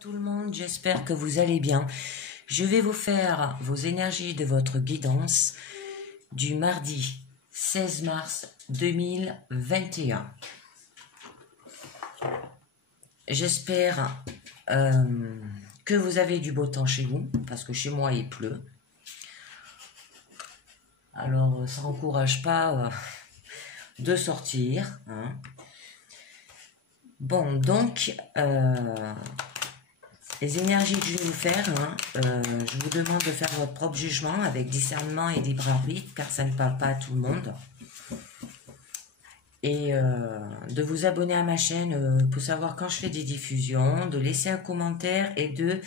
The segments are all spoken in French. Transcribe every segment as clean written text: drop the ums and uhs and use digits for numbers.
Tout le monde, j'espère que vous allez bien. Je vais vous faire vos énergies de votre guidance du mardi 16 mars 2021. J'espère que vous avez du beau temps chez vous, parce que chez moi il pleut. Alors ça n'encourage pas de sortir. Hein. Bon, donc... les énergies que je vais vous faire, je vous demande de faire votre propre jugement avec discernement et libre arbitre, car ça ne parle pas à tout le monde. Et de vous abonner à ma chaîne pour savoir quand je fais des diffusions, de laisser un commentaire et de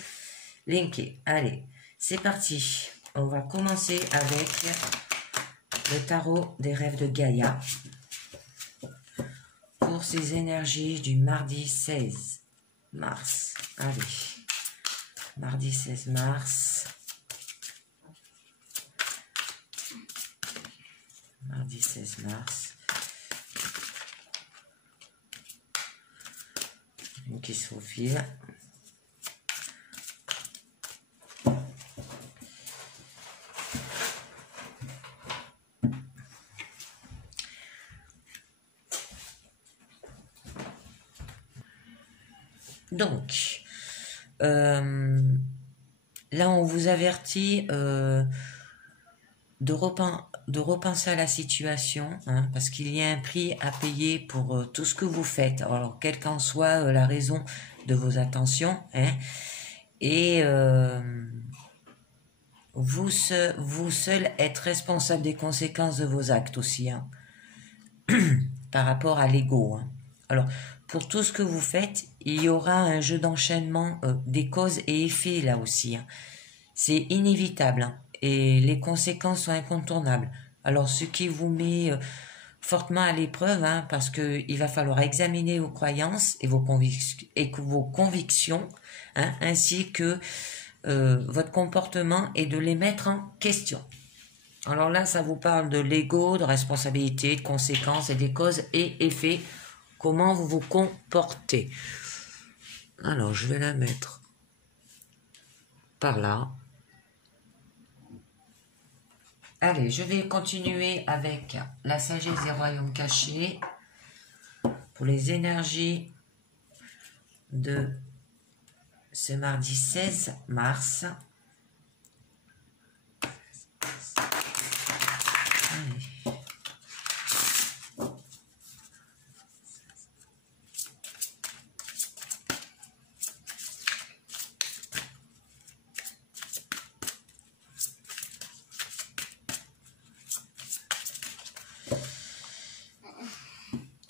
linker. Allez, c'est parti. On va commencer avec le tarot des rêves de Gaïa pour ces énergies du mardi 16 mars. Allez. Mardi 16 mars. Mardi 16 mars. Une qui se faufile. Donc, là, on vous avertit de repenser à la situation, hein, parce qu'il y a un prix à payer pour tout ce que vous faites. Alors, quelle qu'en soit la raison de vos attentions, hein, et vous seul êtes responsable des conséquences de vos actes aussi, hein, par rapport à l'ego. Hein. Alors, pour tout ce que vous faites, il y aura un jeu d'enchaînement des causes et effets là aussi. Hein. C'est inévitable hein, et les conséquences sont incontournables. Alors, ce qui vous met fortement à l'épreuve, hein, parce qu'il va falloir examiner vos croyances et vos convictions, hein, ainsi que votre comportement et de les mettre en question. Alors là, ça vous parle de l'ego, de responsabilité, de conséquences et des causes et effets. Comment vous vous comportez. Alors, je vais la mettre par là. Allez, je vais continuer avec la sagesse des royaumes cachés pour les énergies de ce mardi 16 mars. Allez.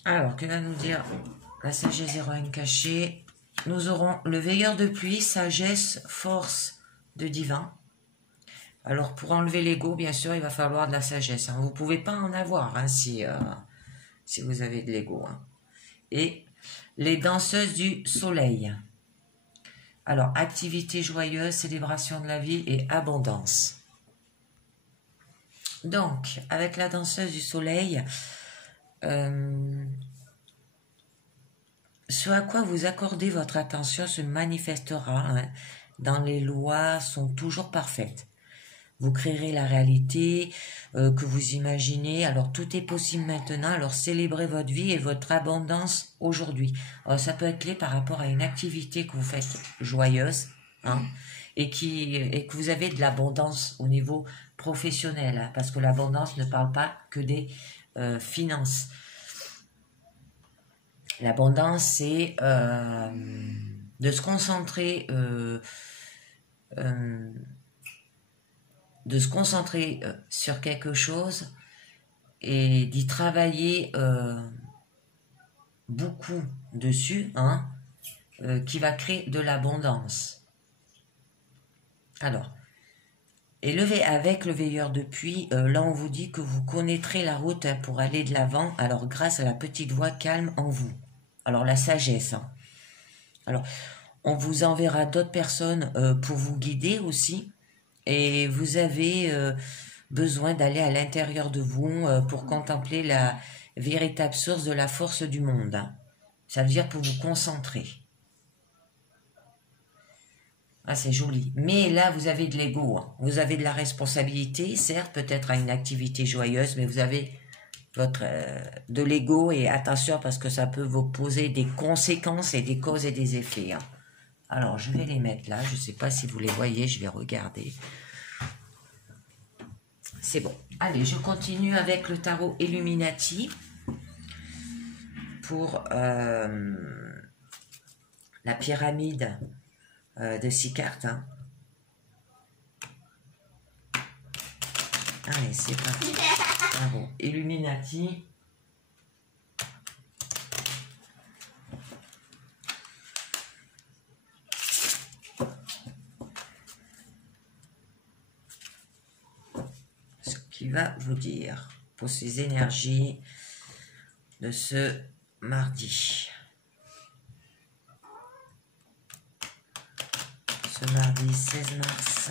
Alors, que va nous dire la sagesse des royaumes cachés? Nous aurons le veilleur de pluie, sagesse, force de divin. Alors, pour enlever l'ego, bien sûr, il va falloir de la sagesse. Hein. Vous ne pouvez pas en avoir hein, si vous avez de l'ego. Hein. Et les danseuses du soleil. Alors, activité joyeuse, célébration de la vie et abondance. Donc, avec la danseuse du soleil... ce à quoi vous accordez votre attention se manifestera. Hein, dans les lois sont toujours parfaites. Vous créerez la réalité que vous imaginez. Alors tout est possible maintenant. Alors célébrez votre vie et votre abondance aujourd'hui. Alors ça peut être clé par rapport à une activité que vous faites joyeuse, hein, et que vous avez de l'abondance au niveau professionnel, hein, parce que l'abondance ne parle pas que des finances. L'abondance, c'est de se concentrer, sur quelque chose et d'y travailler beaucoup dessus, hein, qui va créer de l'abondance. Alors, avec le veilleur de pluie, là on vous dit que vous connaîtrez la route hein, pour aller de l'avant, alors grâce à la petite voix calme en vous. Alors la sagesse. Hein. Alors on vous enverra d'autres personnes pour vous guider aussi. Et vous avez besoin d'aller à l'intérieur de vous pour contempler la véritable source de la force du monde. Hein. Ça veut dire pour vous concentrer. Ah, c'est joli. Mais là, vous avez de l'ego. Hein. Vous avez de la responsabilité, certes, peut-être à une activité joyeuse, mais vous avez de l'ego et attention parce que ça peut vous poser des conséquences et des causes et des effets. Hein. Alors, je vais les mettre là. Je ne sais pas si vous les voyez. Je vais regarder. C'est bon. Allez, je continue avec le tarot Illuminati pour la pyramide de 6 cartes. Hein. Allez, c'est parti. Tarot Illuminati. Qui va vous dire pour ces énergies de ce mardi. Ce mardi 16 mars.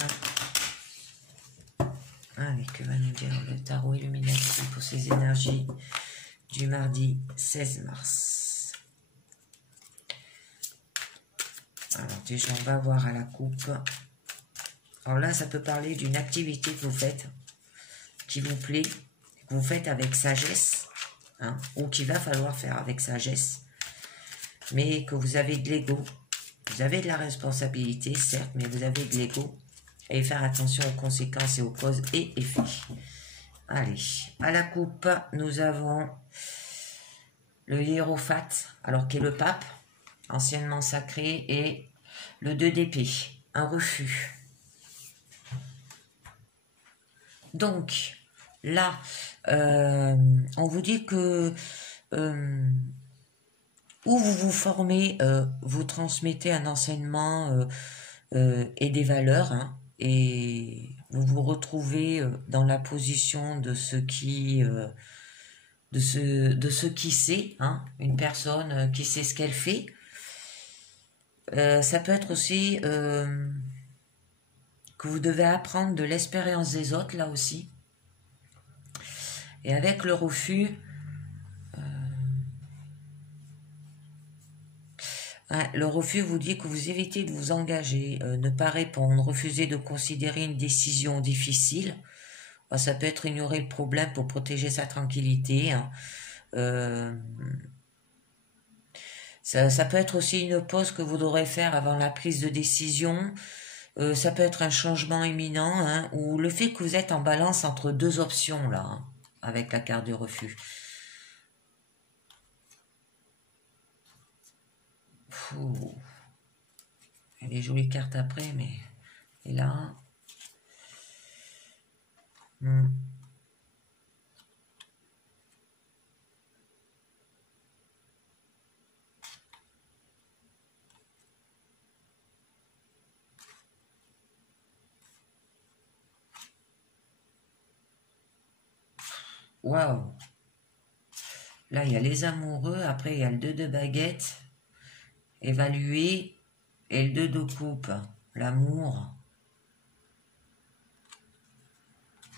Allez, que va nous dire le tarot Illuminati pour ces énergies du mardi 16 mars. Alors déjà, on va voir à la coupe. Alors là, ça peut parler d'une activité que vous faites qui vous plaît, que vous faites avec sagesse, hein, ou qu'il va falloir faire avec sagesse, mais que vous avez de l'ego, vous avez de la responsabilité, certes, mais vous avez de l'ego, et faire attention aux conséquences et aux causes et effets. Allez, à la coupe, nous avons le hiérophant, alors qui est le pape, anciennement sacré, et le 2 d'épée, un refus. Donc, là, on vous dit que où vous vous formez, vous transmettez un enseignement et des valeurs, hein, et vous vous retrouvez dans la position de ce qui sait, hein, une personne qui sait ce qu'elle fait. Ça peut être aussi que vous devez apprendre de l'expérience des autres, là aussi. Et avec le refus, le refus vous dit que vous évitez de vous engager, ne pas répondre, refuser de considérer une décision difficile. Ça peut être ignorer le problème pour protéger sa tranquillité. Hein. Ça peut être aussi une pause que vous devrez faire avant la prise de décision. Ça peut être un changement imminent, hein, ou le fait que vous êtes en balance entre deux options, là, hein, avec la carte du refus. Il y a des jolies cartes après, mais... Et là... Waouh! Là, il y a les amoureux, après il y a le 2 de baguette, évaluer, et le 2 de coupe, l'amour.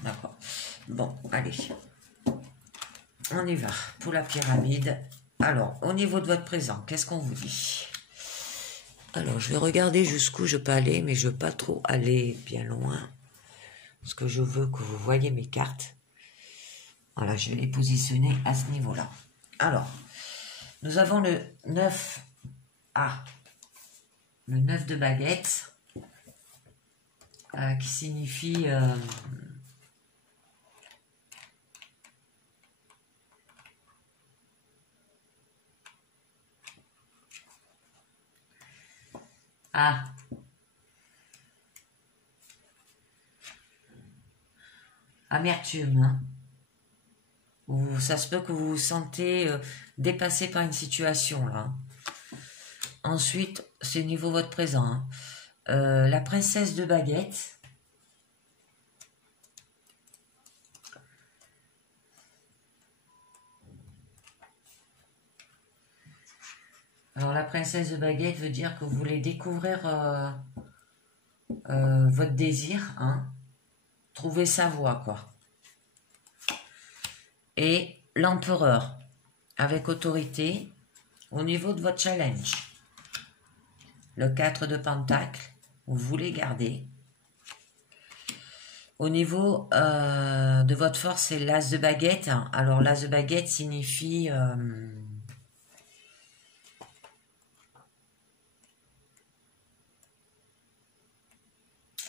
D'accord. Bon, allez. On y va pour la pyramide. Alors, au niveau de votre présent, qu'est-ce qu'on vous dit? Alors, je vais regarder jusqu'où je peux aller, mais je ne veux pas trop aller bien loin, parce que je veux que vous voyez mes cartes. Voilà, je vais les positionner à ce niveau-là. Alors, nous avons le 9. Ah, le 9 de baguette, qui signifie... amertume, hein. Ça se peut que vous vous sentez dépassé par une situation, là. Ensuite, c'est niveau votre présent. Hein. La princesse de baguette. Alors, la princesse de baguette veut dire que vous voulez découvrir votre désir, hein. Trouver sa voie, quoi. Et l'empereur, avec autorité, au niveau de votre challenge. Le 4 de pentacle, vous voulez garder. Au niveau de votre force, c'est l'as de baguette. Alors l'as de baguette signifie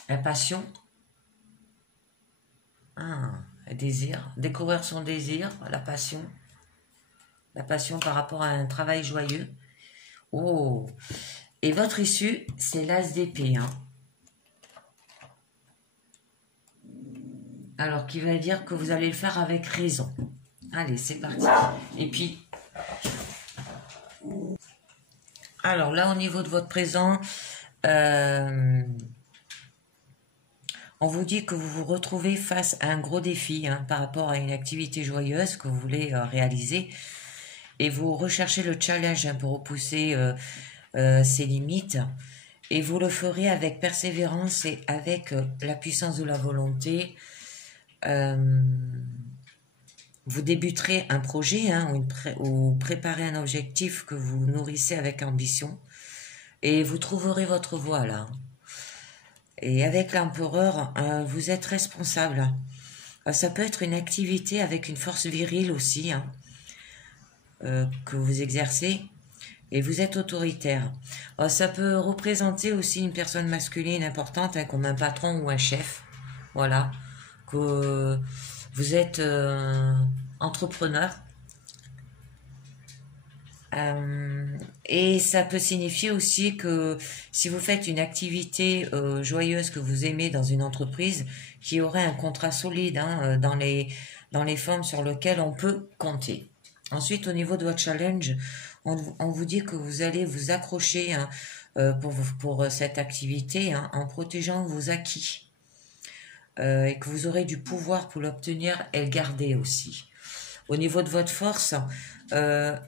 la passion, le désir, découvrir son désir, la passion par rapport à un travail joyeux. Oh, et votre issue, c'est l'as d'épée. Alors, qui va dire que vous allez le faire avec raison. Allez, c'est parti. Et puis, alors là, au niveau de votre présent, on vous dit que vous vous retrouvez face à un gros défi par rapport à une activité joyeuse que vous voulez réaliser. Et vous recherchez le challenge pour repousser ses limites. Et vous le ferez avec persévérance et avec la puissance de la volonté. Vous débuterez un projet ou préparez un objectif que vous nourrissez avec ambition et vous trouverez votre voie là. Et avec l'empereur, vous êtes responsable. Ça peut être une activité avec une force virile aussi que vous exercez et vous êtes autoritaire. Ça peut représenter aussi une personne masculine importante comme un patron ou un chef. Voilà. Que vous êtes entrepreneur et ça peut signifier aussi que si vous faites une activité joyeuse que vous aimez dans une entreprise, qu'il y aurait un contrat solide dans les formes sur lesquelles on peut compter. Ensuite, au niveau de votre challenge, on vous dit que vous allez vous accrocher pour cette activité en protégeant vos acquis. Et que vous aurez du pouvoir pour l'obtenir et le garder aussi. Au niveau de votre force,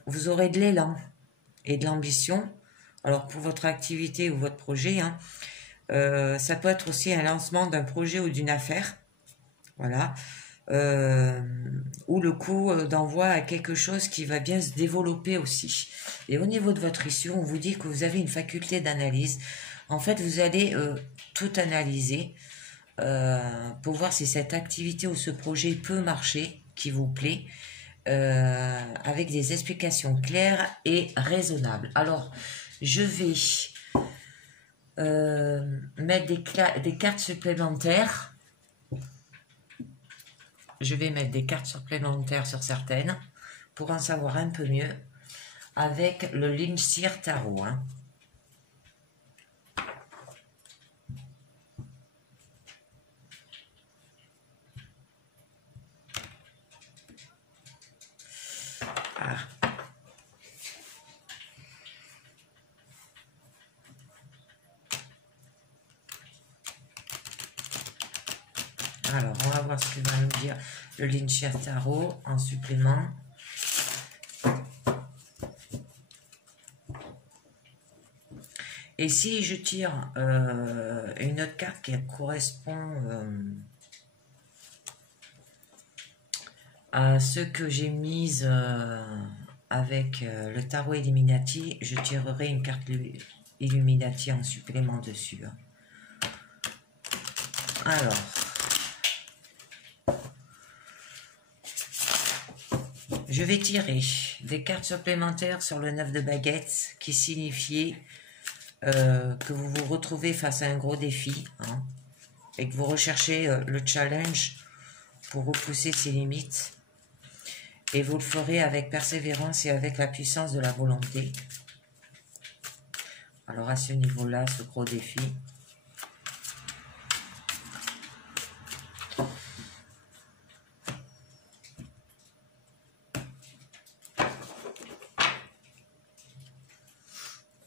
vous aurez de l'élan et de l'ambition. Alors pour votre activité ou votre projet, ça peut être aussi un lancement d'un projet ou d'une affaire. Voilà. Ou le coup d'envoi à quelque chose qui va bien se développer aussi. Et au niveau de votre issue, on vous dit que vous avez une faculté d'analyse. En fait, vous allez tout analyser pour voir si cette activité ou ce projet peut marcher, qui vous plaît, avec des explications claires et raisonnables. Alors, je vais mettre des cartes supplémentaires. Je vais mettre des cartes supplémentaires sur certaines pour en savoir un peu mieux avec le Linseer Tarot. Alors, on va voir ce que va nous dire le Linseer Tarot en supplément. Et si je tire une autre carte qui correspond à ce que j'ai mise avec le Tarot Illuminati, je tirerai une carte Illuminati en supplément dessus. Alors, je vais tirer des cartes supplémentaires sur le 9 de baguettes qui signifiait que vous vous retrouvez face à un gros défi et que vous recherchez le challenge pour repousser ses limites. Et vous le ferez avec persévérance et avec la puissance de la volonté. Alors à ce niveau-là, ce gros défi.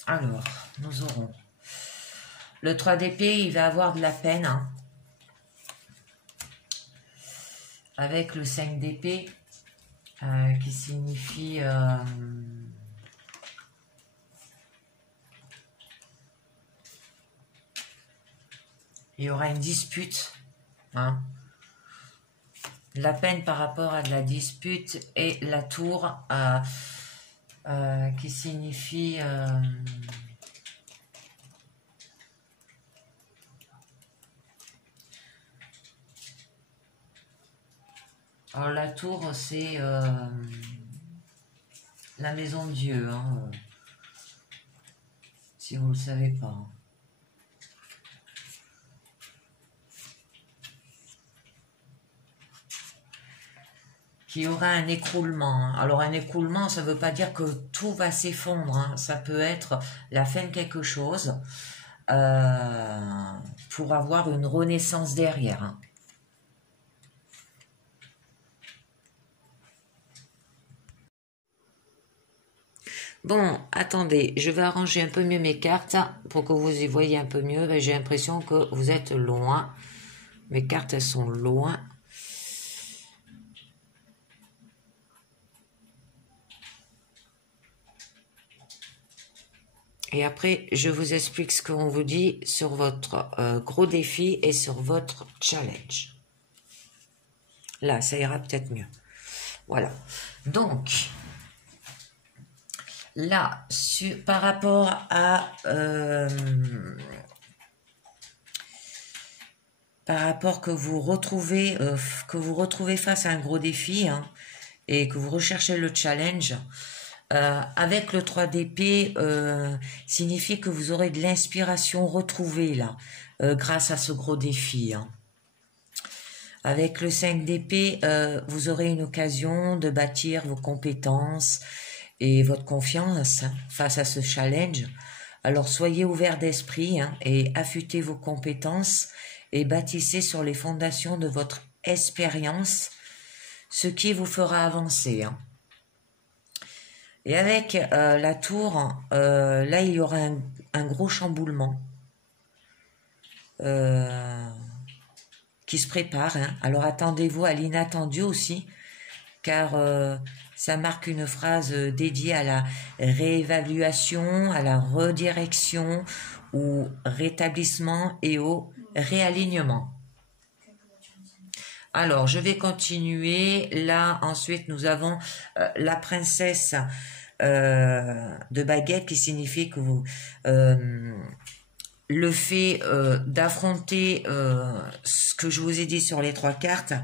Alors, nous aurons le 3 d'épée, il va avoir de la peine. Avec le 5 d'épée, qui signifie il y aura une dispute. La peine par rapport à de la dispute et la tour qui signifie Alors la tour, c'est la maison de Dieu, hein, si vous ne le savez pas. Qu'il y aura un écroulement, hein. Alors un écroulement, ça ne veut pas dire que tout va s'effondrer, hein. Ça peut être la fin de quelque chose pour avoir une renaissance derrière, hein. Bon, attendez, je vais arranger un peu mieux mes cartes pour que vous y voyez un peu mieux. Ben, j'ai l'impression que vous êtes loin. Mes cartes, elles sont loin. Et après, je vous explique ce qu'on vous dit sur votre gros défi et sur votre challenge. Là, ça ira peut-être mieux. Voilà. Donc, là, par rapport à... par rapport que vous retrouvez face à un gros défi, hein, et que vous recherchez le challenge, avec le 3 d'épée, signifie que vous aurez de l'inspiration retrouvée là, grâce à ce gros défi, hein. Avec le 5 d'épée, vous aurez une occasion de bâtir vos compétences et votre confiance, hein, face à ce challenge. Alors soyez ouverts d'esprit, hein, et affûtez vos compétences et bâtissez sur les fondations de votre expérience, ce qui vous fera avancer, hein. Et avec la tour, là il y aura un gros chamboulement qui se prépare, hein. Alors attendez-vous à l'inattendu aussi, car ça marque une phrase dédiée à la réévaluation, à la redirection ou rétablissement et au réalignement. Alors, je vais continuer. Là, ensuite, nous avons la princesse de baguette qui signifie que vous... le fait d'affronter ce que je vous ai dit sur les 3 cartes,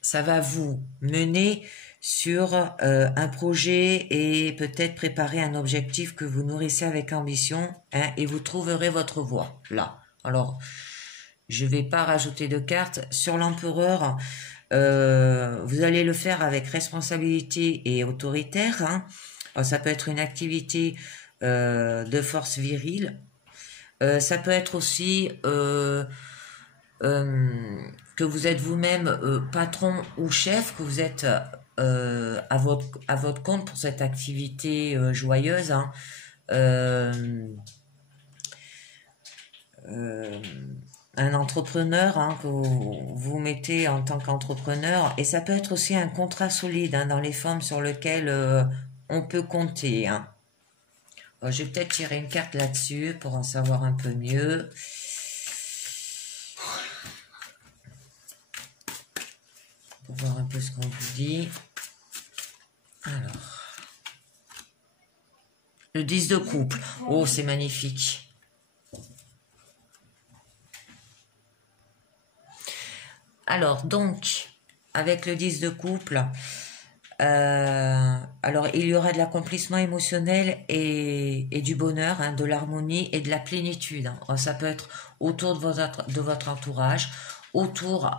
ça va vous mener sur un projet et peut-être préparer un objectif que vous nourrissez avec ambition, hein, et vous trouverez votre voie là. Alors, je ne vais pas rajouter de cartes. Sur l'empereur, vous allez le faire avec responsabilité et autoritaire, hein. Alors, ça peut être une activité de force virile. Ça peut être aussi que vous êtes vous-même patron ou chef, que vous êtes à votre compte pour cette activité joyeuse, hein. Un entrepreneur, hein, que vous mettez en tant qu'entrepreneur, et ça peut être aussi un contrat solide, hein, dans les formes sur lesquelles on peut compter, hein. Je vais peut-être tirer une carte là-dessus pour en savoir un peu mieux. Pour voir un peu ce qu'on vous dit. Alors. Le 10 de couple. Oh, c'est magnifique. Alors, donc, avec le 10 de couple, alors il y aura de l'accomplissement émotionnel et du bonheur, hein, de l'harmonie et de la plénitude, hein. Ça peut être autour de votre entourage, autour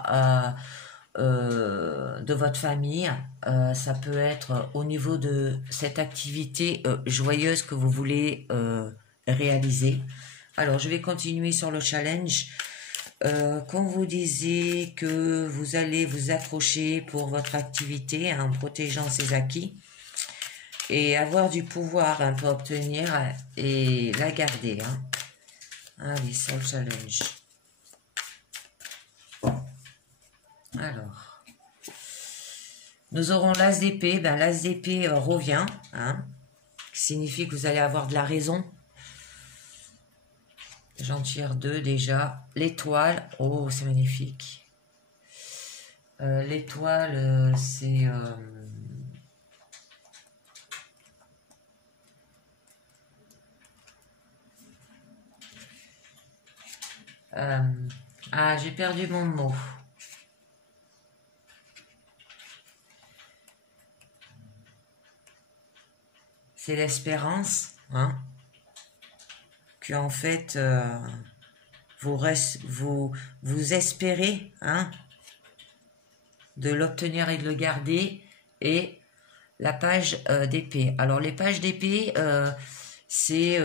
de votre famille, ça peut être au niveau de cette activité joyeuse que vous voulez réaliser. Alors, je vais continuer sur le challenge. Quand vous disiez que vous allez vous accrocher pour votre activité, hein, en protégeant ses acquis et avoir du pouvoir, hein, pour obtenir et la garder, hein. Allez, sur le challenge. Alors, nous aurons l'as d'épée. Ben, l'as d'épée revient, hein, qui signifie que vous allez avoir de la raison. J'en tire 2 déjà. L'étoile, oh, c'est magnifique. L'étoile, c'est... ah, j'ai perdu mon mot. c'est l'espérance, hein, que en fait, vous espérez, hein, de l'obtenir et de le garder, et la page d'épée. Alors les pages d'épée, c'est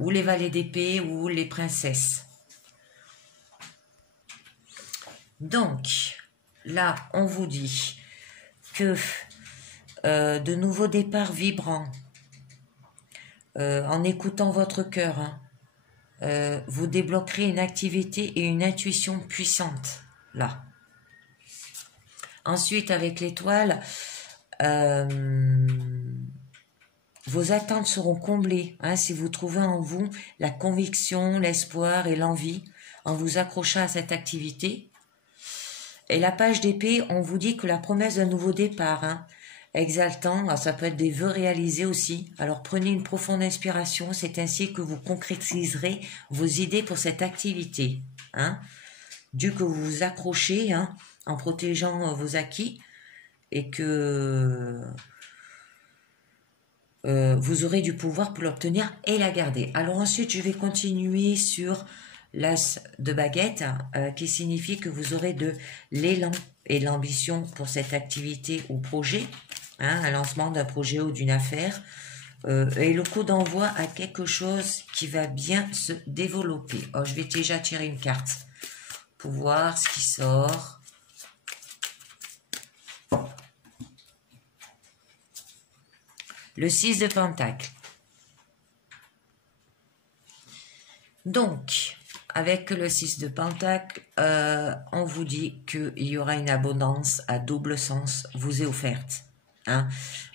ou les valets d'épée ou les princesses. Donc, là, on vous dit que de nouveaux départs vibrants, en écoutant votre cœur, hein, vous débloquerez une activité et une intuition puissante, là. Ensuite, avec l'étoile, vos attentes seront comblées, hein, si vous trouvez en vous la conviction, l'espoir et l'envie en vous accrochant à cette activité. Et la page d'épée, on vous dit que la promesse d'un nouveau départ, hein, exaltant, alors ça peut être des vœux réalisés aussi. Alors prenez une profonde inspiration, c'est ainsi que vous concrétiserez vos idées pour cette activité. Hein, dû que vous vous accrochez, hein, en protégeant vos acquis, et que vous aurez du pouvoir pour l'obtenir et la garder. Alors ensuite, je vais continuer sur l'as de baguette, qui signifie que vous aurez de l'élan et l'ambition pour cette activité ou projet, hein, un lancement d'un projet ou d'une affaire, et le coup d'envoi à quelque chose qui va bien se développer. Alors, je vais déjà tirer une carte pour voir ce qui sort. Le 6 de Pentacle. Donc, avec le 6 de Pentacle, on vous dit qu'il y aura une abondance à double sens vous est offerte. Hein.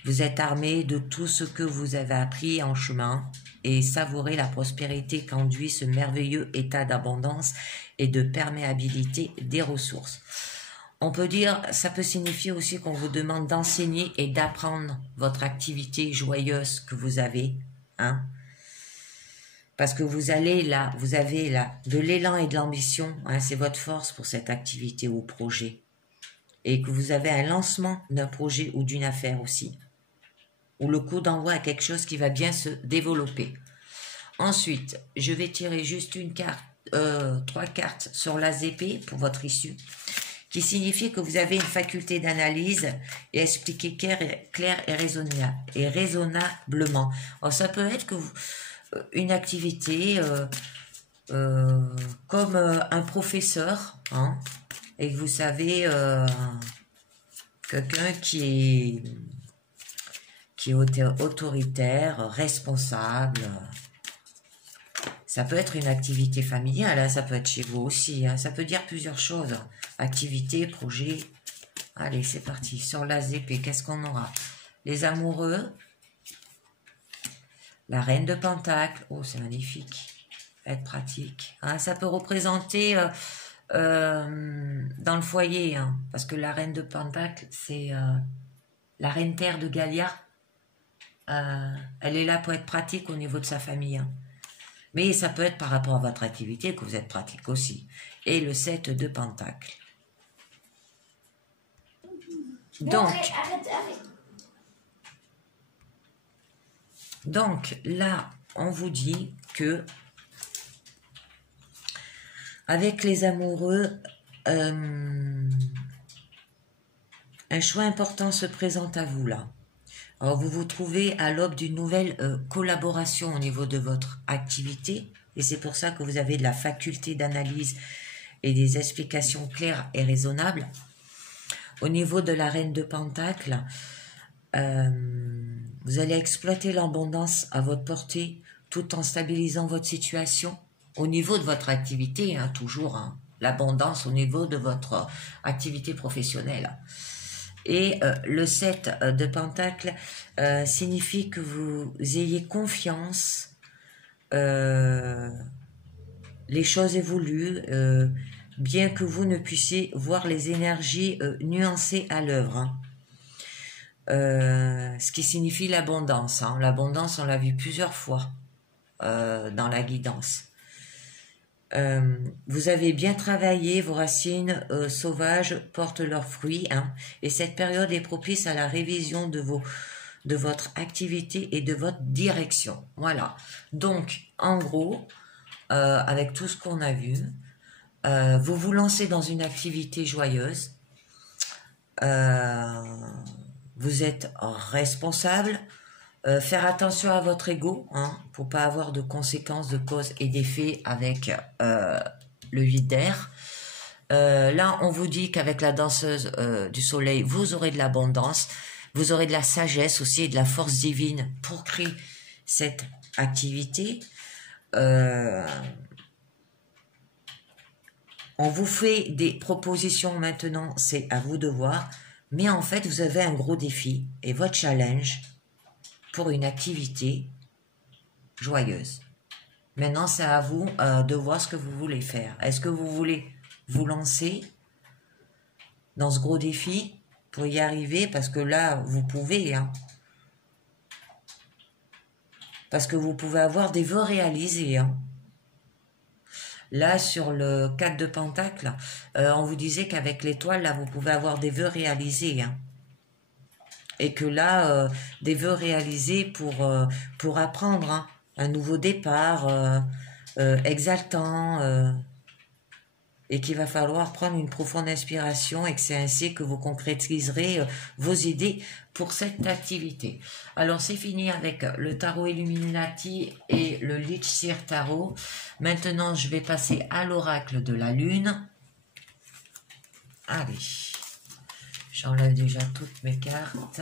Vous êtes armé de tout ce que vous avez appris en chemin et savourez la prospérité qu'enduit ce merveilleux état d'abondance et de perméabilité des ressources. On peut dire, ça peut signifier aussi qu'on vous demande d'enseigner et d'apprendre votre activité joyeuse que vous avez, hein. Parce que vous avez là de l'élan et de l'ambition, hein, c'est votre force pour cette activité ou projet. Et que vous avez un lancement d'un projet ou d'une affaire aussi. Ou le coup d'envoi à quelque chose qui va bien se développer. Ensuite, je vais tirer juste une carte, 3 cartes sur l'as d'épée pour votre issue, qui signifie que vous avez une faculté d'analyse et expliquer clair et raisonnablement. Alors, ça peut être que une activité comme un professeur, hein, et que vous savez quelqu'un qui est autoritaire, responsable. Ça peut être une activité familiale, hein, ça peut être chez vous aussi, hein, ça peut dire plusieurs choses. Activité, projet. Allez, c'est parti. Sur l'as d'épée, qu'est-ce qu'on aura? Les amoureux. La reine de Pentacle. Oh, c'est magnifique. Être pratique. Hein, ça peut représenter dans le foyer, hein, parce que la reine de Pentacle, c'est la reine terre de Gaïa. Elle est là pour être pratique au niveau de sa famille. Hein. Mais ça peut être par rapport à votre activité que vous êtes pratique aussi. Et le 7 de Pentacle. Donc, donc là, on vous dit que avec les amoureux, un choix important se présente à vous là. Alors vous vous trouvez à l'aube d'une nouvelle collaboration au niveau de votre activité et c'est pour ça que vous avez de la faculté d'analyse et des explications claires et raisonnables. Au niveau de la reine de Pentacle, vous allez exploiter l'abondance à votre portée tout en stabilisant votre situation au niveau de votre activité, hein, toujours, hein, l'abondance au niveau de votre activité professionnelle. Et le 7 de Pentacle signifie que vous ayez confiance, les choses évoluent, bien que vous ne puissiez voir les énergies nuancées à l'œuvre. Hein. Ce qui signifie l'abondance. Hein. L'abondance, on l'a vu plusieurs fois dans la guidance. Vous avez bien travaillé, vos racines sauvages portent leurs fruits, hein, et cette période est propice à la révision de vos de votre activité et de votre direction. Voilà. Donc, en gros, avec tout ce qu'on a vu, vous vous lancez dans une activité joyeuse. Vous êtes responsable. Faire attention à votre ego, hein, pour pas avoir de conséquences, de causes et d'effets avec le vide d'air. Là, on vous dit qu'avec la danseuse du soleil, vous aurez de l'abondance, vous aurez de la sagesse aussi et de la force divine pour créer cette activité. On vous fait des propositions maintenant, c'est à vous de voir. Mais en fait, vous avez un gros défi et votre challenge pour une activité joyeuse. Maintenant, c'est à vous de voir ce que vous voulez faire. Est-ce que vous voulez vous lancer dans ce gros défi pour y arriver? Parce que là, vous pouvez. Hein. Parce que vous pouvez avoir des vœux réalisés. Hein. Là, sur le 4 de Pentacle, on vous disait qu'avec l'étoile, là, vous pouvez avoir des vœux réalisés. Hein. Et que là, des vœux réalisés pour apprendre, hein, un nouveau départ exaltant, et qu'il va falloir prendre une profonde inspiration et que c'est ainsi que vous concrétiserez vos idées pour cette activité. Alors c'est fini avec le tarot Illuminati et le Lich-Sir Tarot. Maintenant je vais passer à l'oracle de la lune. Allez, j'enlève déjà toutes mes cartes.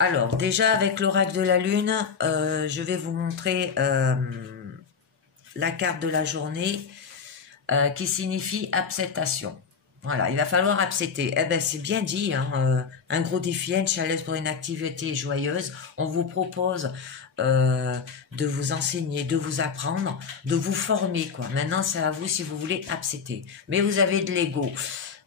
Alors, déjà avec l'oracle de la lune, je vais vous montrer la carte de la journée qui signifie acceptation. Voilà, il va falloir accepter. Eh ben, c'est bien dit, hein, un gros défi, une challenge pour une activité joyeuse. On vous propose de vous enseigner, de vous apprendre, de vous former, quoi. Maintenant, c'est à vous si vous voulez accepter. Mais vous avez de l'ego.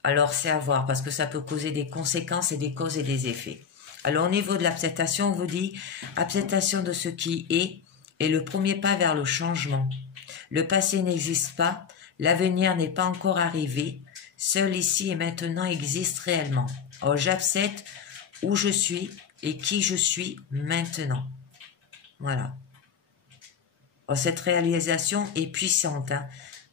Alors, c'est à voir parce que ça peut causer des conséquences et des causes et des effets. Alors, au niveau de l'acceptation, on vous dit acceptation de ce qui est le premier pas vers le changement. Le passé n'existe pas, l'avenir n'est pas encore arrivé, seul ici et maintenant existe réellement. Alors, j'accepte où je suis et qui je suis maintenant. Voilà. Alors, cette réalisation est puissante, hein,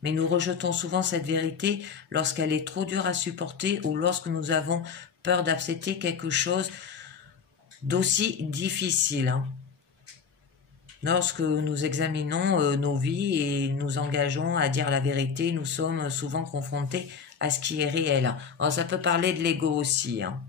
mais nous rejetons souvent cette vérité lorsqu'elle est trop dure à supporter ou lorsque nous avons peur d'accepter quelque chose d'aussi difficile. Hein. Lorsque nous examinons nos vies et nous engageons à dire la vérité, nous sommes souvent confrontés à ce qui est réel. Alors, ça peut parler de l'ego aussi. Hein.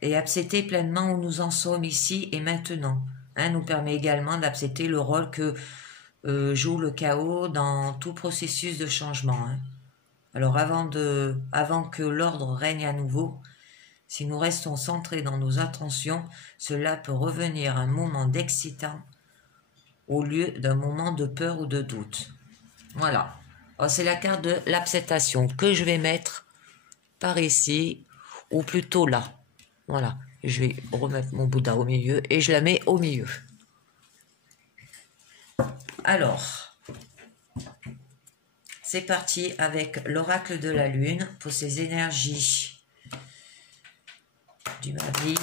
Et accepter pleinement où nous en sommes ici et maintenant. Hein, nous permet également d'accepter le rôle que joue le chaos dans tout processus de changement. Hein. Alors avant que l'ordre règne à nouveau, si nous restons centrés dans nos attentions, cela peut revenir un moment d'excitant au lieu d'un moment de peur ou de doute. Voilà. C'est la carte de l'acceptation que je vais mettre par ici, ou plutôt là. Voilà. Je vais remettre mon Bouddha au milieu et je la mets au milieu. Alors, c'est parti avec l'oracle de la lune pour ses énergies du mardi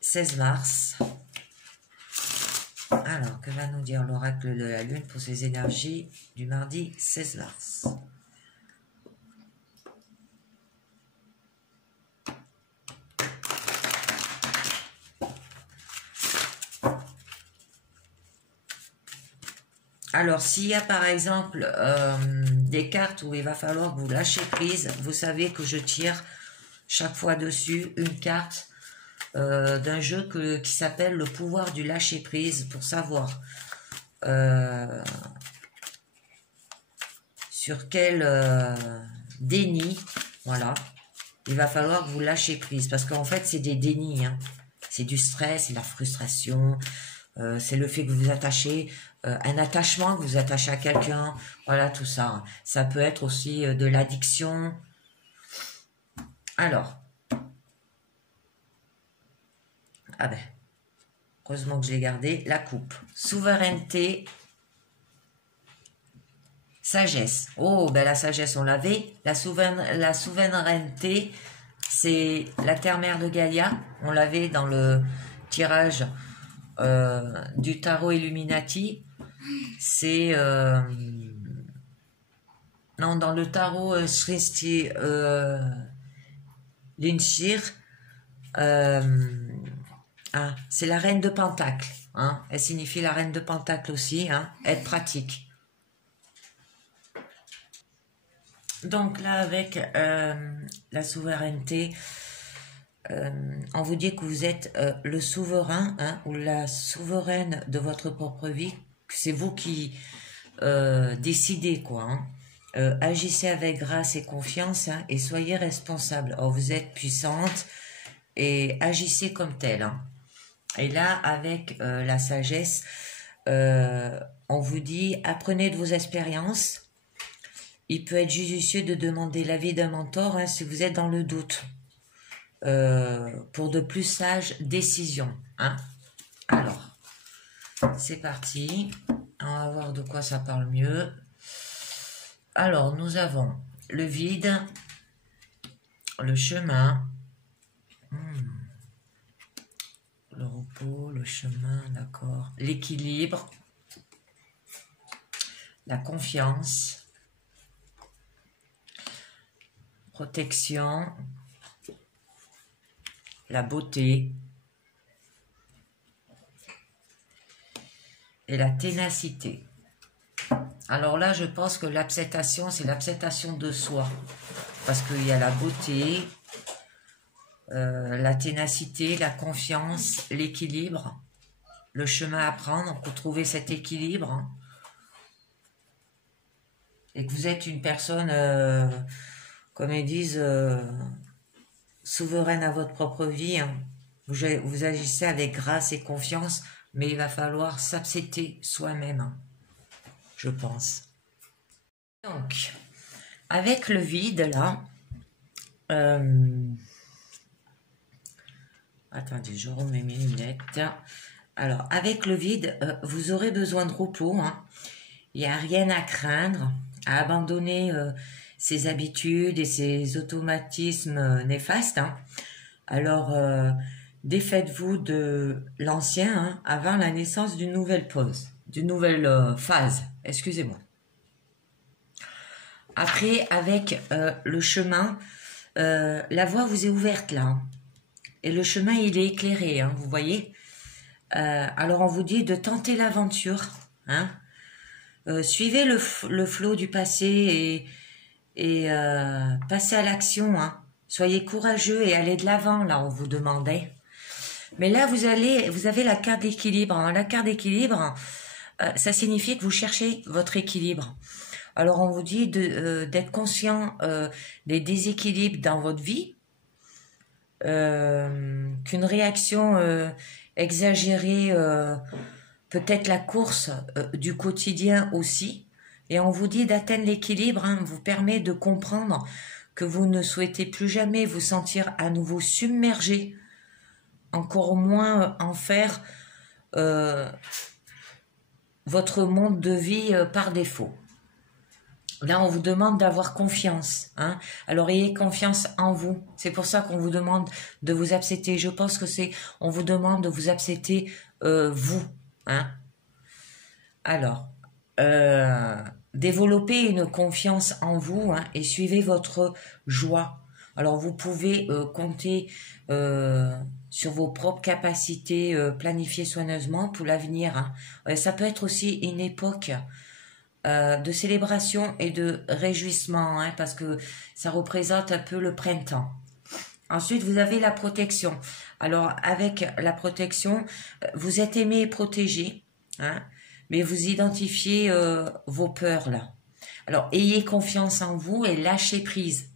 16 mars. Alors, que va nous dire l'oracle de la lune pour ses énergies du mardi 16 mars? Alors, s'il y a par exemple des cartes où il va falloir que vous lâchez prise, vous savez que je tire chaque fois dessus une carte d'un jeu qui s'appelle le pouvoir du lâcher prise pour savoir sur quel déni, voilà, il va falloir que vous lâchez prise parce qu'en fait c'est des dénis, hein. C'est du stress, c'est la frustration, c'est le fait que vous vous attachez, un attachement, que vous attachez à quelqu'un, voilà tout ça. Ça peut être aussi de l'addiction. Alors, Ah ben, heureusement que je l'ai gardé. La coupe. Souveraineté. Sagesse. Oh, ben la sagesse, on l'avait. La souveraineté, c'est la terre-mère de Gaïa. On l'avait dans le tirage du tarot Illuminati. C'est... non, dans le tarot Srishti Linshir, c'est la reine de Pentacle. Hein. Elle signifie la reine de Pentacle aussi. Hein. Être pratique. Donc là, avec la souveraineté, on vous dit que vous êtes le souverain hein, ou la souveraine de votre propre vie. C'est vous qui décidez, quoi. Hein. Agissez avec grâce et confiance hein, et soyez responsable. Or, vous êtes puissante et agissez comme telle. Hein. Et là, avec la sagesse, on vous dit, apprenez de vos expériences. Il peut être judicieux de demander l'avis d'un mentor hein, si vous êtes dans le doute pour de plus sages décisions. Hein. Alors, c'est parti. On va voir de quoi ça parle mieux. Alors, nous avons le vide, le chemin, le repos, le chemin, d'accord, l'équilibre, la confiance, protection, la beauté et la ténacité. Alors là, je pense que l'acceptation, c'est l'acceptation de soi. Parce qu'il y a la beauté, la ténacité, la confiance, l'équilibre, le chemin à prendre pour trouver cet équilibre. Hein. Et que vous êtes une personne... comme ils disent, souveraine à votre propre vie. Hein. Vous agissez avec grâce et confiance, mais il va falloir s'accepter soi-même, hein, je pense. Donc, avec le vide, là, attendez, je remets mes lunettes. Alors, avec le vide, vous aurez besoin de repos. Hein. Il n'y a rien à craindre, à abandonner... ses habitudes et ses automatismes néfastes. Hein. Alors, défaites-vous de l'ancien hein, avant la naissance d'une nouvelle phase. Excusez-moi. Après, avec le chemin, la voie vous est ouverte là. Hein. Et le chemin, il est éclairé, hein, vous voyez. Alors, on vous dit de tenter l'aventure. Hein. Suivez le flot du passé et passez à l'action. Hein. Soyez courageux et allez de l'avant, là, on vous demandait. Mais là, vous avez la carte d'équilibre. Hein. La carte d'équilibre, ça signifie que vous cherchez votre équilibre. Alors, on vous dit d'être conscient des déséquilibres dans votre vie, qu'une réaction exagérée, peut-être la course du quotidien aussi, et on vous dit d'atteindre l'équilibre, hein, vous permet de comprendre que vous ne souhaitez plus jamais vous sentir à nouveau submergé, encore moins en faire votre monde de vie par défaut. Là, on vous demande d'avoir confiance. Hein. Alors, ayez confiance en vous. C'est pour ça qu'on vous demande de vous accepter. Je pense que on vous demande de vous accepter vous. Hein. Alors, développez une confiance en vous hein, et suivez votre joie. Alors, vous pouvez compter sur vos propres capacités planifiées soigneusement pour l'avenir. Hein. Ça peut être aussi une époque de célébration et de réjouissement, hein, parce que ça représente un peu le printemps. Ensuite, vous avez la protection. Alors, avec la protection, vous êtes aimé et protégé, hein, mais vous identifiez vos peurs, là. Alors, ayez confiance en vous et lâchez prise.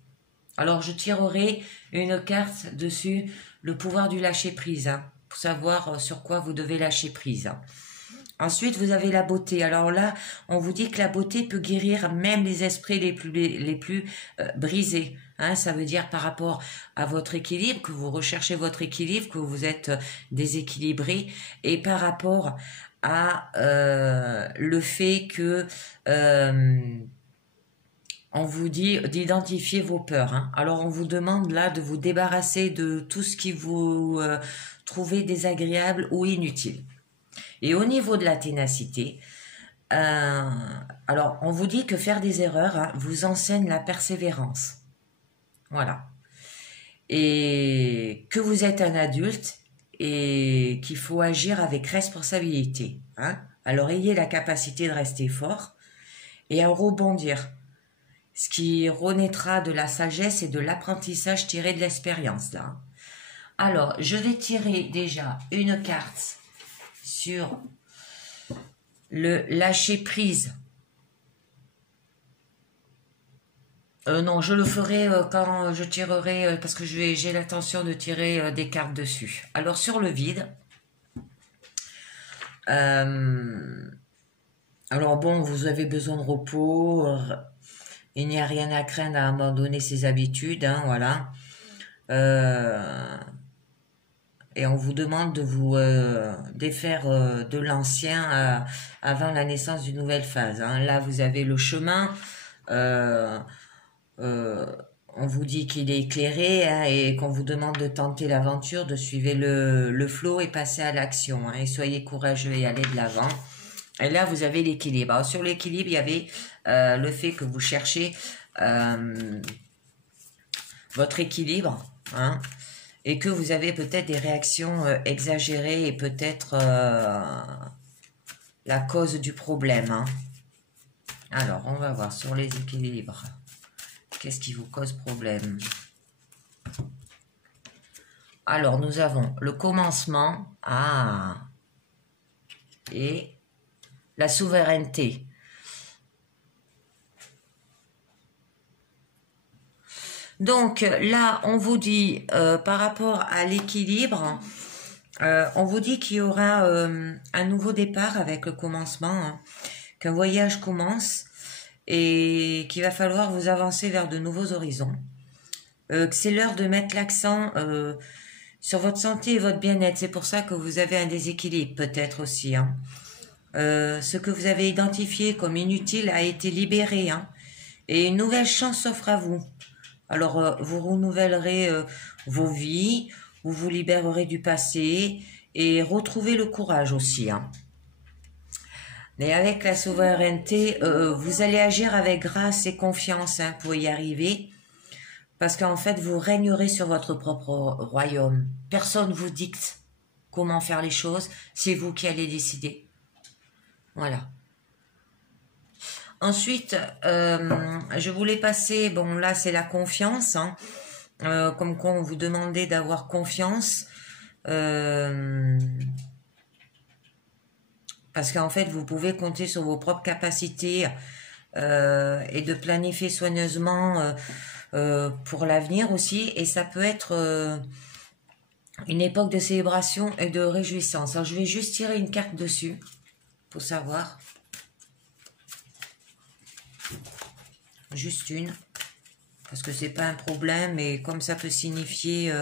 Alors, je tirerai une carte dessus, le pouvoir du lâcher prise, hein, pour savoir sur quoi vous devez lâcher prise. Hein. Ensuite, vous avez la beauté. Alors là, on vous dit que la beauté peut guérir même les esprits les plus brisés. Hein, ça veut dire par rapport à votre équilibre, que vous recherchez votre équilibre, que vous êtes déséquilibré, et par rapport à le fait que on vous dit d'identifier vos peurs. Hein. Alors on vous demande là de vous débarrasser de tout ce qui vous trouvez désagréable ou inutile. Et au niveau de la ténacité, alors on vous dit que faire des erreurs hein, vous enseigne la persévérance. Voilà. Et que vous êtes un adulte et qu'il faut agir avec responsabilité. Hein. Alors ayez la capacité de rester fort et à rebondir. Ce qui renaîtra de la sagesse et de l'apprentissage tiré de l'expérience. Là. Alors, je vais tirer déjà une carte sur le lâcher prise. Non, je le ferai quand je tirerai, parce que j'ai l'intention de tirer des cartes dessus. Alors, sur le vide, alors bon, vous avez besoin de repos, il n'y a rien à craindre à abandonner ses habitudes, hein, voilà. Et on vous demande de vous défaire de l'ancien avant la naissance d'une nouvelle phase. Hein. Là, vous avez le chemin. On vous dit qu'il est éclairé hein, et qu'on vous demande de tenter l'aventure, de suivre le flot et passer à l'action. Hein, et soyez courageux et allez de l'avant. Et là, vous avez l'équilibre. Alors, sur l'équilibre, il y avait le fait que vous cherchez votre équilibre, hein, et que vous avez peut-être des réactions exagérées et peut-être la cause du problème. Hein. Alors, on va voir sur les équilibres. Qu'est-ce qui vous cause problème? Alors, nous avons le commencement. Ah, et la souveraineté. Donc là, on vous dit, par rapport à l'équilibre, on vous dit qu'il y aura un nouveau départ avec le commencement, hein, qu'un voyage commence et qu'il va falloir vous avancer vers de nouveaux horizons. Que c'est l'heure de mettre l'accent sur votre santé et votre bien-être. C'est pour ça que vous avez un déséquilibre peut-être aussi. Hein. Ce que vous avez identifié comme inutile a été libéré hein, et une nouvelle chance s'offre à vous. Alors, vous renouvellerez vos vies, vous vous libérerez du passé et retrouvez le courage aussi. Hein. Mais avec la souveraineté, vous allez agir avec grâce et confiance hein, pour y arriver. Parce qu'en fait, vous régnerez sur votre propre royaume. Personne ne vous dicte comment faire les choses. C'est vous qui allez décider. Voilà. Ensuite, je voulais passer, bon là c'est la confiance, hein, comme quoi on vous demandait d'avoir confiance, parce qu'en fait vous pouvez compter sur vos propres capacités et de planifier soigneusement pour l'avenir aussi, et ça peut être une époque de célébration et de réjouissance. Alors je vais juste tirer une carte dessus, pour savoir. Juste une, parce que c'est pas un problème, et comme ça peut signifier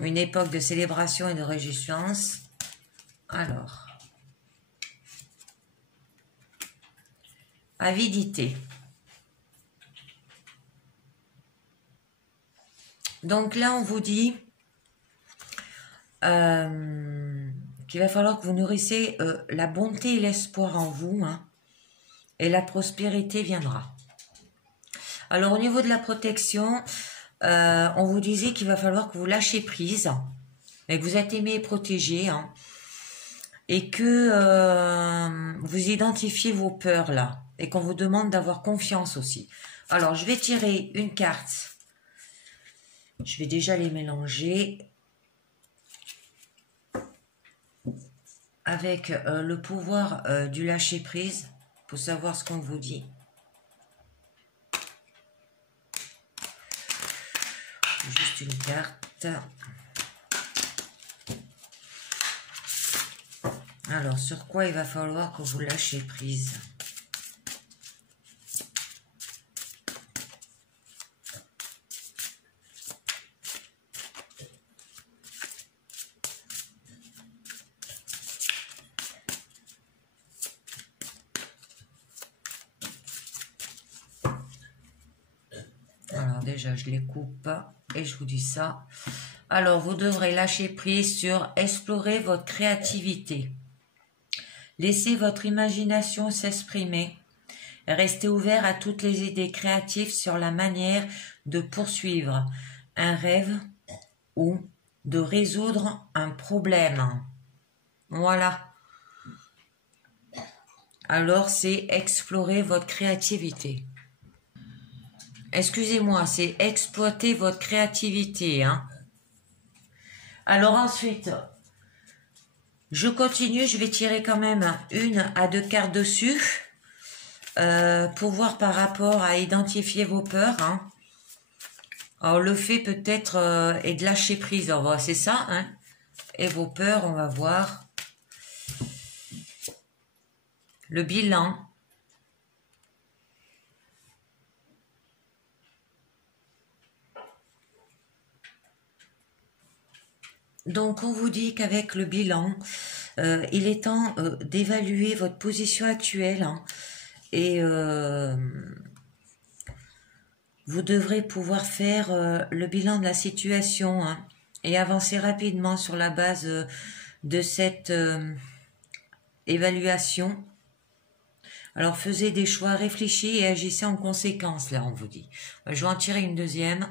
une époque de célébration et de réjouissance. Alors, avidité. Donc là, on vous dit qu'il va falloir que vous nourrissez la bonté et l'espoir en vous, hein, et la prospérité viendra. Alors au niveau de la protection, on vous disait qu'il va falloir que vous lâchiez prise, mais que vous êtes aimé et protégé, hein, et que vous identifiez vos peurs là, et qu'on vous demande d'avoir confiance aussi. Alors je vais tirer une carte, je vais déjà les mélanger avec le pouvoir du lâcher prise, pour savoir ce qu'on vous dit. Juste une carte. Alors, sur quoi il va falloir que vous lâchez prise? déjà, je les coupe et je vous dis ça. Alors, vous devrez lâcher prise sur explorer votre créativité. Laissez votre imagination s'exprimer. Restez ouvert à toutes les idées créatives sur la manière de poursuivre un rêve ou de résoudre un problème. Voilà. Alors, c'est explorer votre créativité. Excusez-moi, c'est exploiter votre créativité, hein. Alors ensuite, je continue, je vais tirer quand même 1 à 2 cartes dessus pour voir par rapport à identifier vos peurs, hein. Alors le fait peut-être est de lâcher prise, c'est ça, hein. Et vos peurs, on va voir. Le bilan. Donc, on vous dit qu'avec le bilan, il est temps d'évaluer votre position actuelle, hein, et vous devrez pouvoir faire le bilan de la situation, hein, et avancer rapidement sur la base de cette évaluation. Alors, faisez des choix réfléchis et agissez en conséquence, là, on vous dit. Je vais en tirer une deuxième.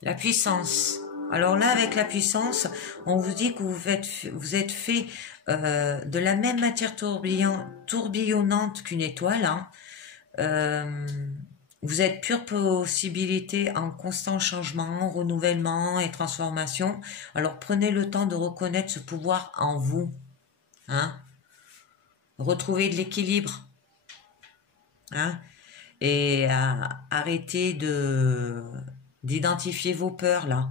La puissance. Alors là, avec la puissance, on vous dit que vous êtes fait de la même matière tourbillonnante qu'une étoile, hein. Vous êtes pure possibilité en constant changement, renouvellement et transformation. Alors prenez le temps de reconnaître ce pouvoir en vous, hein. Retrouvez de l'équilibre, hein, et arrêtez d'identifier vos peurs là.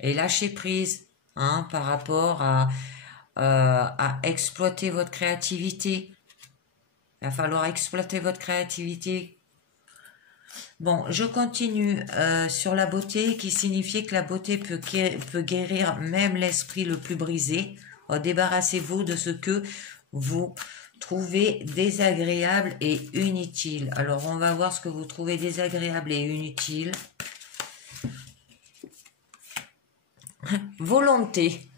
Et lâcher prise, hein, par rapport à exploiter votre créativité. Il va falloir exploiter votre créativité. Bon, je continue sur la beauté, qui signifie que la beauté peut guérir même l'esprit le plus brisé. Débarrassez-vous de ce que vous trouvez désagréable et inutile. Alors, on va voir ce que vous trouvez désagréable et inutile. Volonté.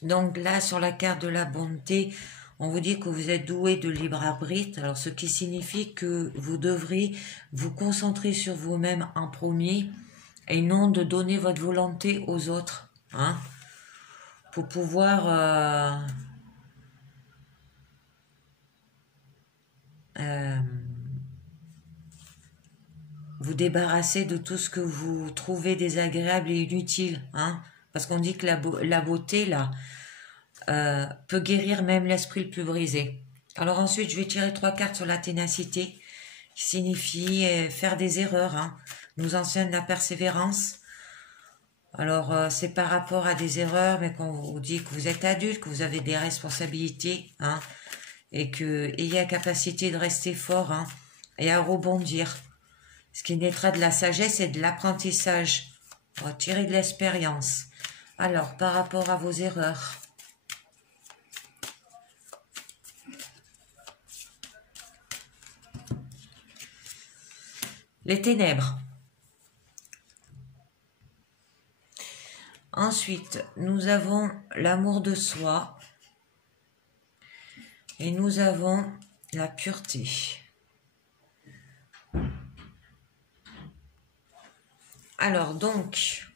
Donc là, sur la carte de la bonté, on vous dit que vous êtes doué de libre arbitre, alors ce qui signifie que vous devrez vous concentrer sur vous-même en premier et non de donner votre volonté aux autres, hein, pour pouvoir vous débarrasser de tout ce que vous trouvez désagréable et inutile, hein, parce qu'on dit que la beauté, là, peut guérir même l'esprit le plus brisé. Alors ensuite, je vais tirer 3 cartes sur la ténacité, qui signifie faire des erreurs, hein, nous enseigne la persévérance. Alors, c'est par rapport à des erreurs, mais qu'on vous dit que vous êtes adulte, que vous avez des responsabilités, hein, et que ayez la capacité de rester fort, hein, et à rebondir. Ce qui naîtra de la sagesse et de l'apprentissage. On va tirer de l'expérience. Alors, par rapport à vos erreurs. Les ténèbres. Ensuite, nous avons l'amour de soi. Et nous avons la pureté. Alors donc,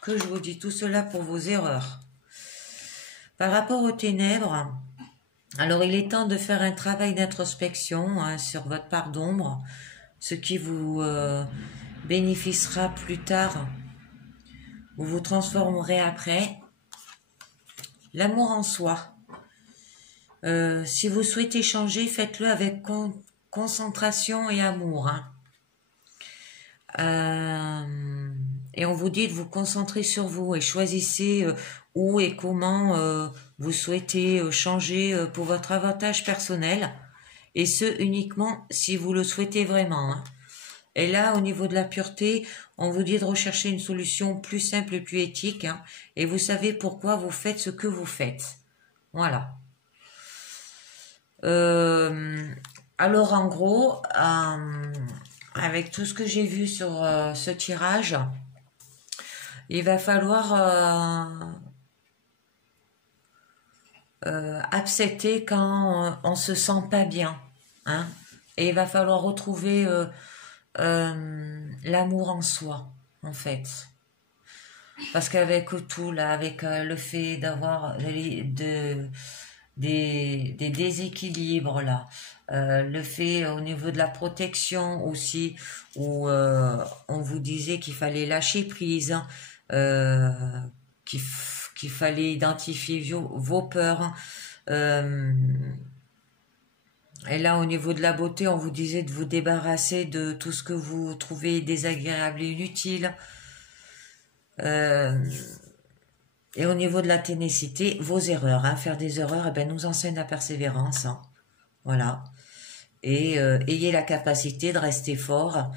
que je vous dis tout cela pour vos erreurs. Par rapport aux ténèbres, alors il est temps de faire un travail d'introspection, hein, sur votre part d'ombre, ce qui vous bénéficiera plus tard, vous vous transformerez après. L'amour en soi. Si vous souhaitez changer, faites-le avec concentration et amour, hein. Et on vous dit de vous concentrer sur vous et choisissez où et comment vous souhaitez changer pour votre avantage personnel, et ce uniquement si vous le souhaitez vraiment, hein. Et là, au niveau de la pureté, on vous dit de rechercher une solution plus simple et plus éthique, hein, et vous savez pourquoi vous faites ce que vous faites. Voilà. Alors en gros, avec tout ce que j'ai vu sur ce tirage, il va falloir accepter quand on se sent pas bien, hein, et il va falloir retrouver l'amour en soi, en fait. Parce qu'avec tout, là, avec le fait d'avoir des déséquilibres, là, le fait au niveau de la protection aussi, où on vous disait qu'il fallait lâcher prise, hein, qu'il fallait identifier vos peurs. Et là, au niveau de la beauté, on vous disait de vous débarrasser de tout ce que vous trouvez désagréable et inutile. Et au niveau de la ténacité, vos erreurs, hein, faire des erreurs, eh ben, nous enseigne la persévérance, hein, voilà. Et ayez la capacité de rester fort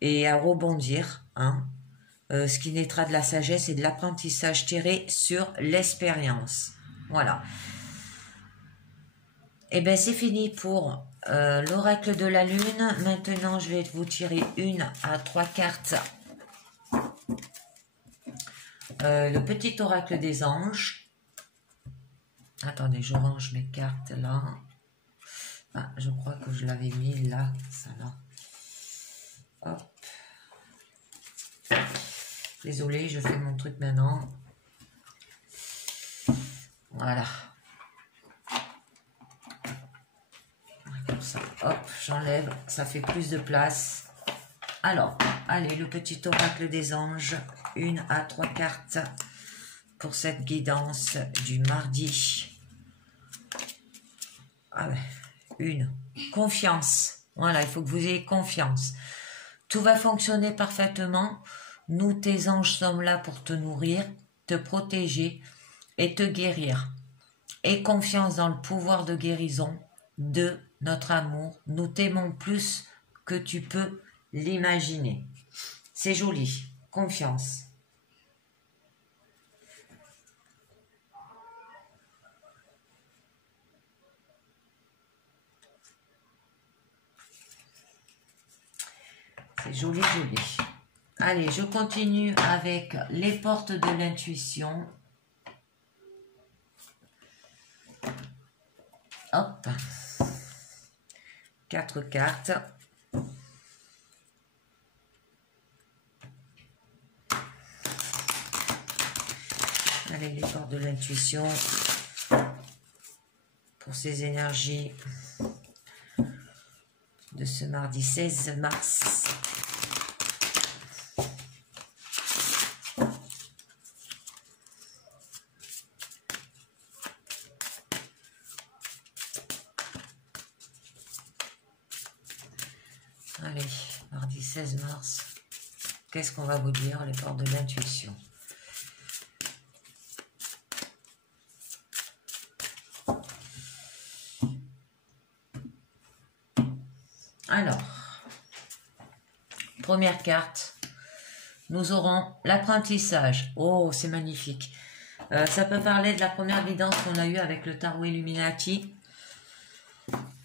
et à rebondir, hein. Ce qui naîtra de la sagesse et de l'apprentissage tiré sur l'expérience, voilà. Et ben c'est fini pour l'oracle de la lune. Maintenant, je vais vous tirer 1 à 3 cartes. Le petit oracle des anges. Attendez, je range mes cartes là. Ah, je crois que je l'avais mis là, ça là. Hop. Désolée, je fais mon truc maintenant. Voilà. Comme ça, hop, j'enlève, ça fait plus de place. Alors, allez, le petit oracle des anges, 1 à 3 cartes pour cette guidance du mardi. Ah ouais, 1. Confiance. Voilà, il faut que vous ayez confiance. Tout va fonctionner parfaitement. Nous, tes anges, sommes là pour te nourrir, te protéger et te guérir. Aie confiance dans le pouvoir de guérison de notre amour. Nous t'aimons plus que tu peux l'imaginer. C'est joli. Confiance. C'est joli, joli. Allez, je continue avec les portes de l'intuition. Hop. 4 cartes. Allez, les portes de l'intuition pour ces énergies de ce mardi 16 mars. Allez, mardi 16 mars, qu'est-ce qu'on va vous dire, les portes de l'intuition? Alors, première carte, nous aurons l'apprentissage. Oh, c'est magnifique. Ça peut parler de la première guidance qu'on a eue avec le tarot Illuminati.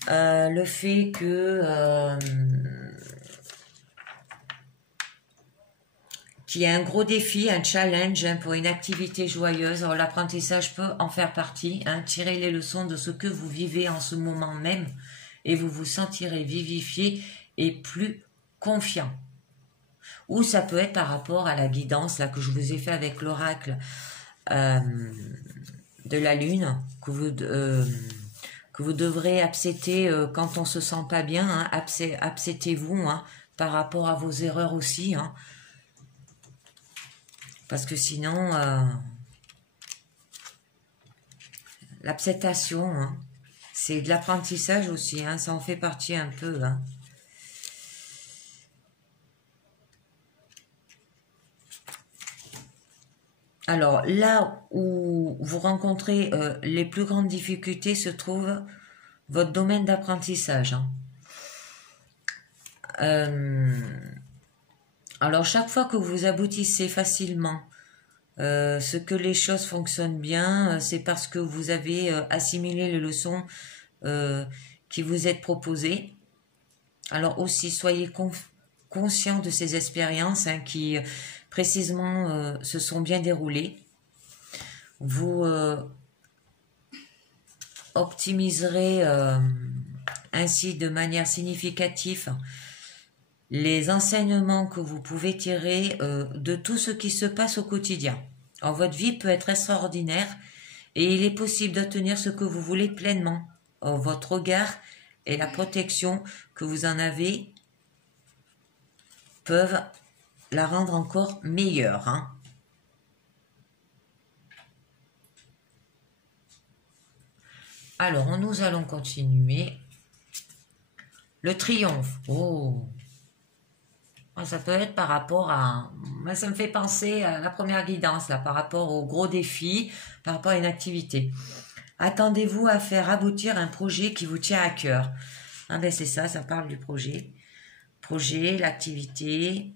Le fait que qu'il y a un gros défi, un challenge, hein, pour une activité joyeuse. L'apprentissage peut en faire partie, hein. Tirez les leçons de ce que vous vivez en ce moment même et vous vous sentirez vivifié et plus confiant. Ou ça peut être par rapport à la guidance là que je vous ai fait avec l'oracle de la lune, que vous devrez accepter quand on se sent pas bien, hein. Acceptez-vous, hein, par rapport à vos erreurs aussi, hein, parce que sinon l'acceptation, hein, c'est de l'apprentissage aussi, hein, ça en fait partie un peu, hein. Alors, là où vous rencontrez les plus grandes difficultés se trouve votre domaine d'apprentissage, hein. Alors, chaque fois que vous aboutissez facilement, ce que les choses fonctionnent bien, c'est parce que vous avez assimilé les leçons qui vous êtes proposées. Alors aussi, soyez conscient de ces expériences hein, qui précisément se sont bien déroulées. Vous optimiserez ainsi de manière significative les enseignements que vous pouvez tirer de tout ce qui se passe au quotidien. Alors, votre vie peut être extraordinaire et il est possible d'obtenir ce que vous voulez pleinement. Votre regard et la protection que vous en avez peuvent la rendre encore meilleure. Hein. Alors, nous allons continuer. Le triomphe. Oh, ça peut être par rapport à... Ça me fait penser à la première guidance, là, par rapport au gros défi, par rapport à une activité. Attendez-vous à faire aboutir un projet qui vous tient à cœur. Ah ben c'est ça parle du projet. Projet, l'activité.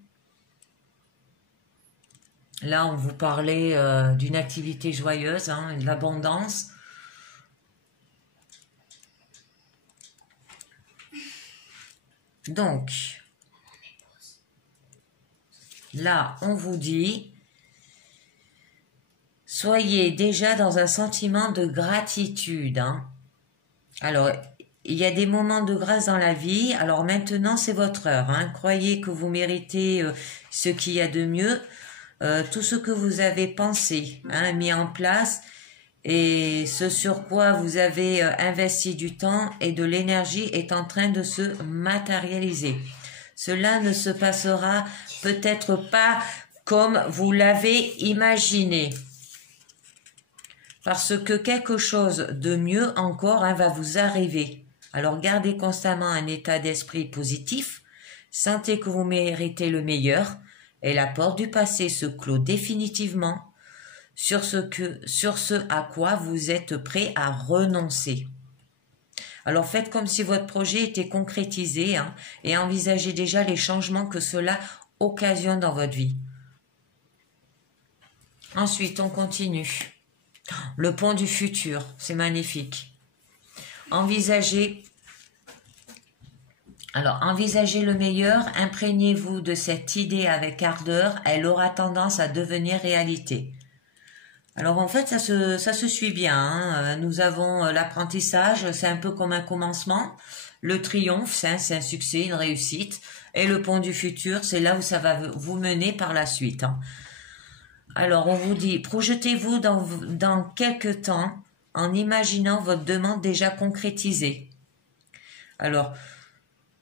Là, on vous parlait d'une activité joyeuse, hein, de l'abondance. Donc, là, on vous dit, soyez déjà dans un sentiment de gratitude. Hein. Alors, il y a des moments de grâce dans la vie. Alors maintenant, c'est votre heure. Hein. Croyez que vous méritez ce qu'il y a de mieux. Tout ce que vous avez pensé, hein, mis en place, et ce sur quoi vous avez investi du temps et de l'énergie est en train de se matérialiser. Cela ne se passera peut-être pas comme vous l'avez imaginé. Parce que quelque chose de mieux encore hein, va vous arriver. Alors gardez constamment un état d'esprit positif. Sentez que vous méritez le meilleur. Et la porte du passé se clôt définitivement sur ce à quoi vous êtes prêt à renoncer. Alors faites comme si votre projet était concrétisé hein, et envisagez déjà les changements que cela occasionne dans votre vie. Ensuite, on continue. Le pont du futur, c'est magnifique. Envisagez le meilleur, imprégnez-vous de cette idée avec ardeur, elle aura tendance à devenir réalité. Alors en fait, ça se suit bien. Hein. Nous avons l'apprentissage, c'est un peu comme un commencement. Le triomphe, c'est un succès, une réussite. Et le pont du futur, c'est là où ça va vous mener par la suite. Hein. Alors on vous dit, projetez-vous dans quelques temps en imaginant votre demande déjà concrétisée. Alors,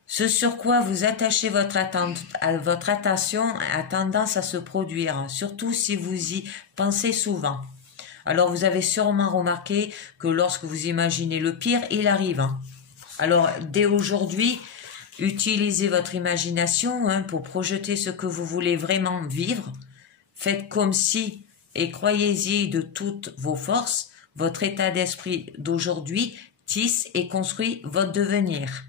ce sur quoi vous attachez votre attention a tendance à se produire, hein, surtout si vous y pensez souvent. Alors vous avez sûrement remarqué que lorsque vous imaginez le pire, il arrive. Hein. Alors dès aujourd'hui, utilisez votre imagination hein, pour projeter ce que vous voulez vraiment vivre. Faites comme si, et croyez-y de toutes vos forces, votre état d'esprit d'aujourd'hui tisse et construit votre devenir.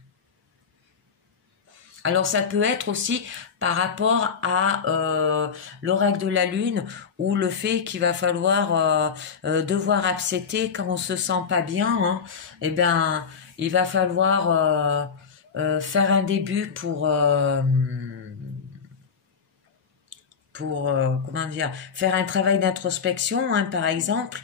Alors ça peut être aussi par rapport à l'oracle de la lune ou le fait qu'il va falloir devoir accepter quand on se sent pas bien. Hein, eh bien, il va falloir faire un début pour comment dire, faire un travail d'introspection, hein, par exemple,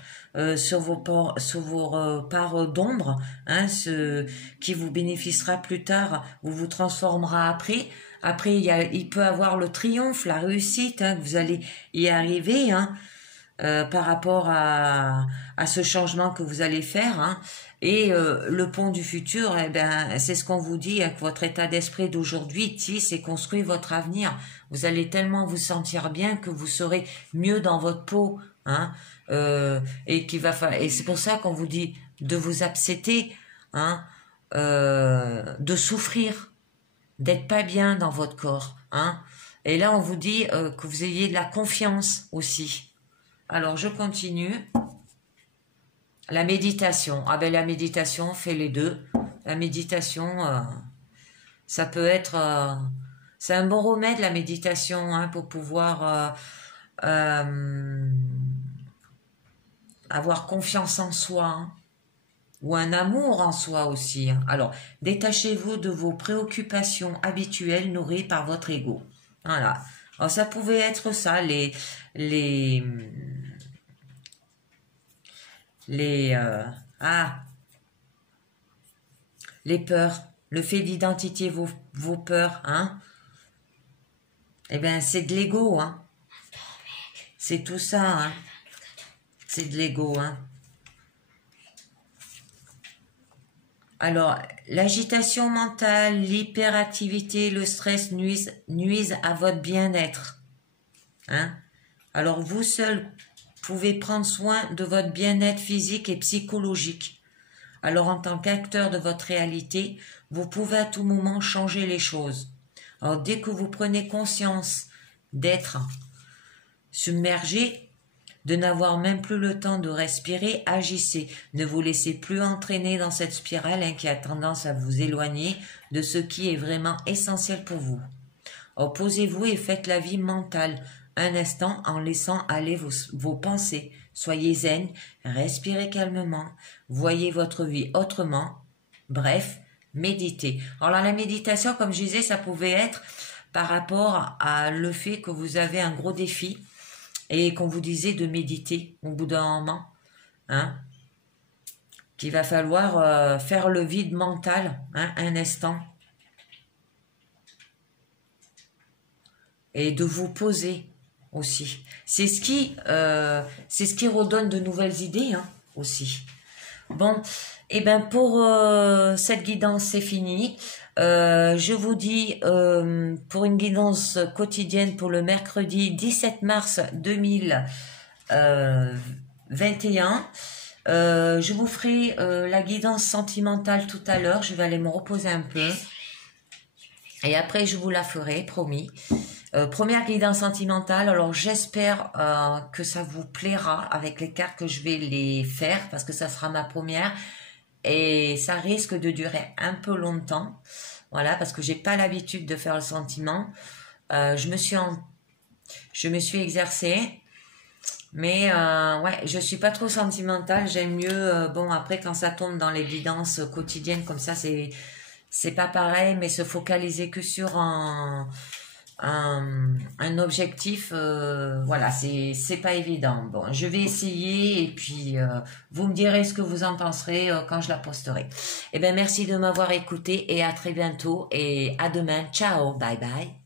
sur vos parts d'ombre, hein, ce qui vous bénéficiera plus tard, vous transformera après. Après, il peut avoir le triomphe, la réussite, hein, que vous allez y arriver, hein, par rapport à ce changement que vous allez faire, hein. Et le pont du futur, eh ben, c'est ce qu'on vous dit, hein, que votre état d'esprit d'aujourd'hui tisse et construit votre avenir. Vous allez tellement vous sentir bien que vous serez mieux dans votre peau, hein, et c'est pour ça qu'on vous dit de vous accepter, hein, de souffrir, d'être pas bien dans votre corps, hein. Et là, on vous dit que vous ayez de la confiance aussi. Alors, je continue. La méditation. Ah ben la méditation, fait les deux. La méditation, ça peut être... c'est un bon remède, la méditation, hein, pour pouvoir avoir confiance en soi. Hein. ou un amour en soi aussi. Hein. Alors, détachez-vous de vos préoccupations habituelles nourries par votre ego. Voilà. Alors, ça pouvait être ça, les, les, les peurs, le fait d'identifier vos peurs, hein. Eh bien, c'est de l'ego, hein. C'est tout ça, hein. C'est de l'ego, hein. Alors, l'agitation mentale, l'hyperactivité, le stress nuisent à votre bien-être. Hein? Alors, vous seul pouvez prendre soin de votre bien-être physique et psychologique. Alors, en tant qu'acteur de votre réalité, vous pouvez à tout moment changer les choses. Alors, dès que vous prenez conscience d'être submergé, de n'avoir même plus le temps de respirer, agissez. Ne vous laissez plus entraîner dans cette spirale qui a tendance à vous éloigner de ce qui est vraiment essentiel pour vous. Posez-vous et faites la vie mentale un instant en laissant aller vos pensées. Soyez zen, respirez calmement, voyez votre vie autrement. Bref, méditez. Alors là, la méditation, comme je disais, ça pouvait être par rapport à le fait que vous avez un gros défi et qu'on vous disait de méditer au bout d'un moment, hein, qu'il va falloir faire le vide mental, hein, un instant, et de vous poser aussi. C'est ce qui redonne de nouvelles idées, hein, aussi. Bon, et ben pour cette guidance, c'est fini. Je vous dis pour une guidance quotidienne pour le mercredi 17 mars 2021. Je vous ferai la guidance sentimentale tout à l'heure. Je vais aller me reposer un peu. Et après, je vous la ferai, promis. Première guidance sentimentale. Alors, j'espère que ça vous plaira avec les cartes que je vais les faire parce que ça sera ma première. Et ça risque de durer un peu longtemps. Voilà, parce que j'ai pas l'habitude de faire le sentiment. Je me suis exercée. Mais ouais, je suis pas trop sentimentale. J'aime mieux, bon, après, quand ça tombe dans les guidances quotidiennes comme ça, c'est pas pareil, mais se focaliser que sur un objectif, voilà, c'est pas évident. Bon, je vais essayer et puis vous me direz ce que vous en penserez quand je la posterai. Eh bien, merci de m'avoir écouté et à très bientôt et à demain. Ciao, bye bye.